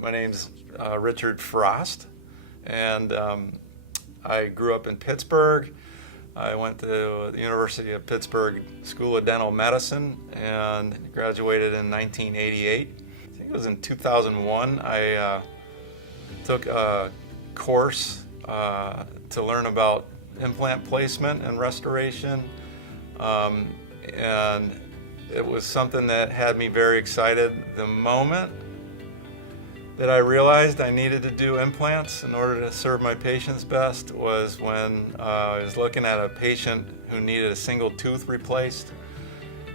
My name's Richard Frost, and I grew up in Pittsburgh. I went to the University of Pittsburgh School of Dental Medicine and graduated in 1988. I think it was in 2001. I took a course to learn about implant placement and restoration, and it was something that had me very excited. The moment that I realized I needed to do implants in order to serve my patients best was when I was looking at a patient who needed a single tooth replaced,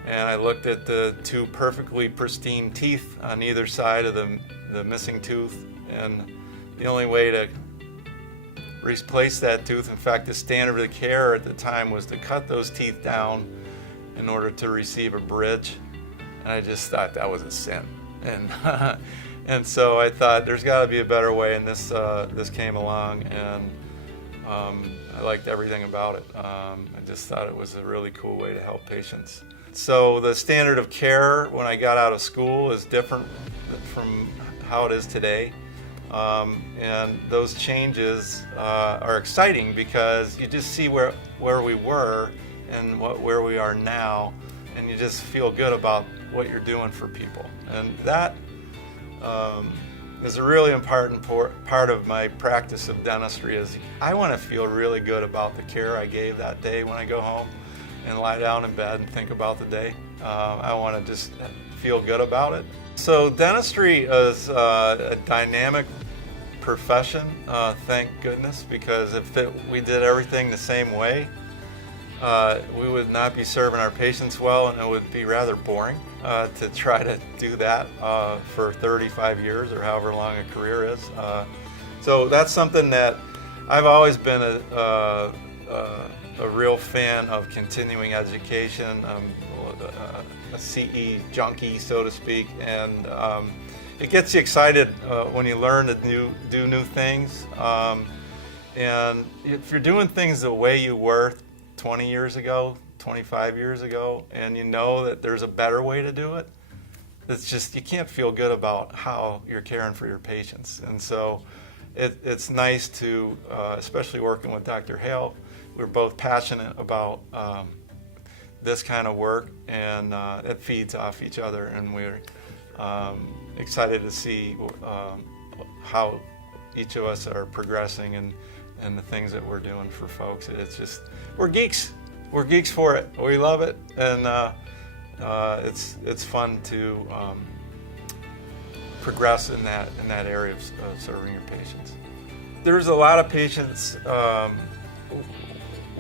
and I looked at the two perfectly pristine teeth on either side of the missing tooth, and the only way to replace that tooth, in fact the standard of care at the time, was to cut those teeth down in order to receive a bridge, and I just thought that was a sin. And so I thought there's got to be a better way, and this came along, and I liked everything about it. I just thought it was a really cool way to help patients. So the standard of care when I got out of school is different from how it is today, and those changes are exciting because you just see where we were and where we are now, and you just feel good about what you're doing for people, and that is a really important part of my practice of dentistry. Is I want to feel really good about the care I gave that day when I go home and lie down in bed and think about the day. I want to just feel good about it. So dentistry is a dynamic profession, thank goodness, because if we did everything the same way, we would not be serving our patients well, and it would be rather boring to try to do that for 35 years or however long a career is. So that's something that I've always been a real fan of, continuing education. A CE junkie, so to speak, and it gets you excited when you learn to do new things. And if you're doing things the way you were 20 years ago, 25 years ago, and you know that there's a better way to do it, it's just, you can't feel good about how you're caring for your patients. And so it's nice to, especially working with Dr. Hale, we're both passionate about this kind of work, and it feeds off each other, and we're excited to see how each of us are progressing and the things that we're doing for folks. It's just, we're geeks. We're geeks for it. We love it, and it's fun to progress in that area of serving your patients. There's a lot of patients,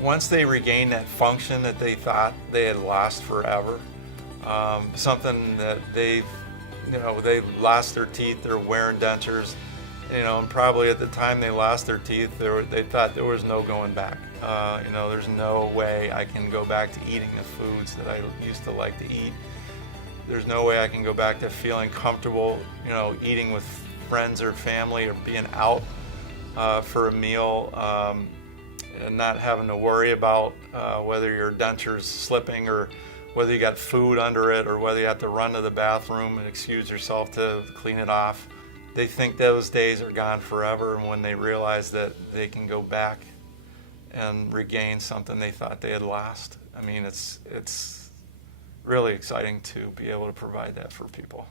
once they regain that function that they thought they had lost forever, something that they lost their teeth, they're wearing dentures, and probably at the time they lost their teeth, they thought there was no going back. There's no way I can go back to eating the foods that I used to like to eat. There's no way I can go back to feeling comfortable, eating with friends or family, or being out for a meal, and not having to worry about whether your denture's slipping, or whether you got food under it, or whether you have to run to the bathroom and excuse yourself to clean it off. They think those days are gone forever, and when they realize that they can go back and regain something they thought they had lost, I mean, it's really exciting to be able to provide that for people.